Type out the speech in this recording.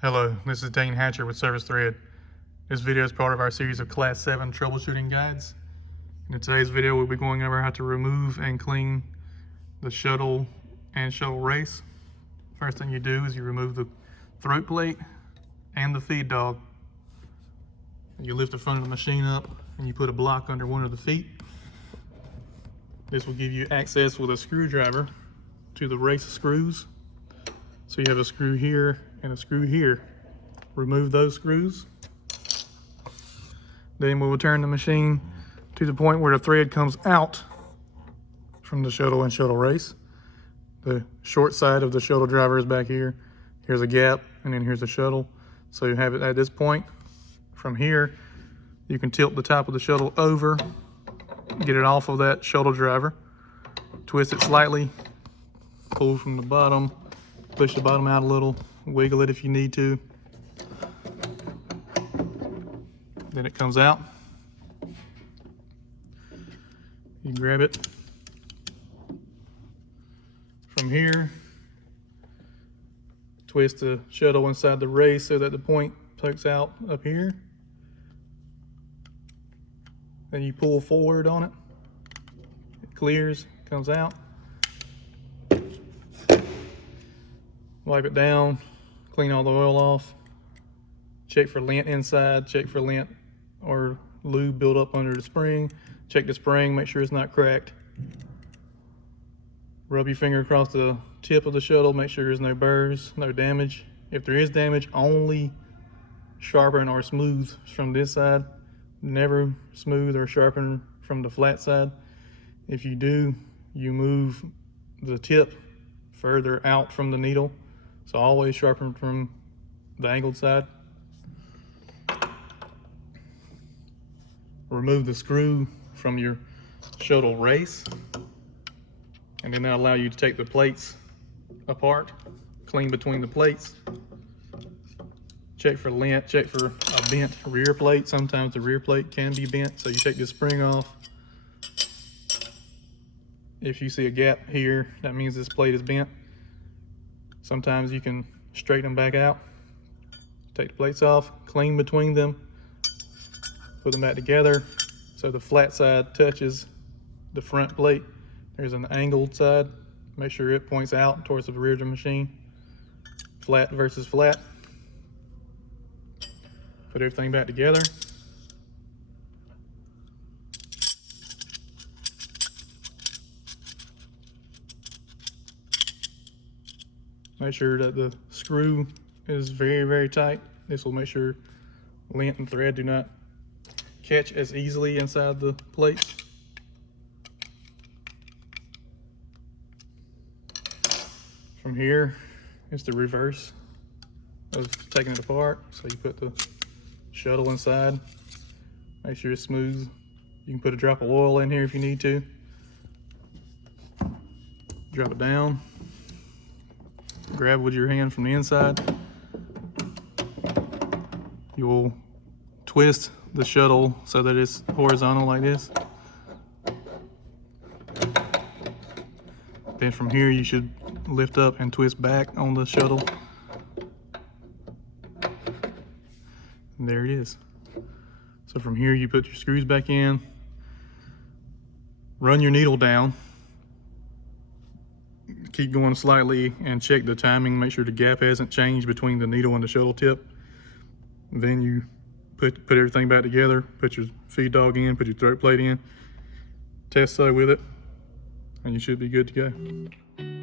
Hello, this is Dane Hatcher with Service Thread. This video is part of our series of Class 7 troubleshooting guides. In today's video, we'll be going over how to remove and clean the shuttle and shuttle race. First thing you do is you remove the throat plate and the feed dog. You lift the front of the machine up and you put a block under one of the feet. This will give you access with a screwdriver to the race screws. So you have a screw here and a screw here. Remove those screws. Then we will turn the machine to the point where the thread comes out from the shuttle and shuttle race. The short side of the shuttle driver is back here. Here's a gap, and then here's the shuttle. So you have it at this point. From here, you can tilt the top of the shuttle over, get it off of that shuttle driver, twist it slightly, pull from the bottom, push the bottom out a little, wiggle it if you need to. Then it comes out. You grab it. From here, twist the shuttle inside the race so that the point pokes out up here. Then you pull forward on it. It clears, comes out. Wipe it down, clean all the oil off. Check for lint inside, check for lint or lube build up under the spring. Check the spring, make sure it's not cracked. Rub your finger across the tip of the shuttle, make sure there's no burrs, no damage. If there is damage, only sharpen or smooth from this side. Never smooth or sharpen from the flat side. If you do, you move the tip further out from the needle. So always sharpen from the angled side. Remove the screw from your shuttle race. And then that'll allow you to take the plates apart, clean between the plates. Check for lint, check for a bent rear plate. Sometimes the rear plate can be bent, so you take the spring off. If you see a gap here, that means this plate is bent. Sometimes you can straighten them back out. Take the plates off, clean between them, put them back together so the flat side touches the front plate. There's an angled side. Make sure it points out towards the rear of the machine. Flat versus flat. Put everything back together. Make sure that the screw is very, very tight. This will make sure lint and thread do not catch as easily inside the plate. From here is the reverse of taking it apart. So you put the shuttle inside, make sure it's smooth. You can put a drop of oil in here if you need to. Drop it down. Grab with your hand from the inside. You will twist the shuttle so that it's horizontal like this. Then from here you should lift up and twist back on the shuttle. And there it is. So from here you put your screws back in, run your needle down, keep going slightly and check the timing, make sure the gap hasn't changed between the needle and the shuttle tip. Then you put everything back together, put your feed dog in, put your throat plate in, test sew with it, and you should be good to go.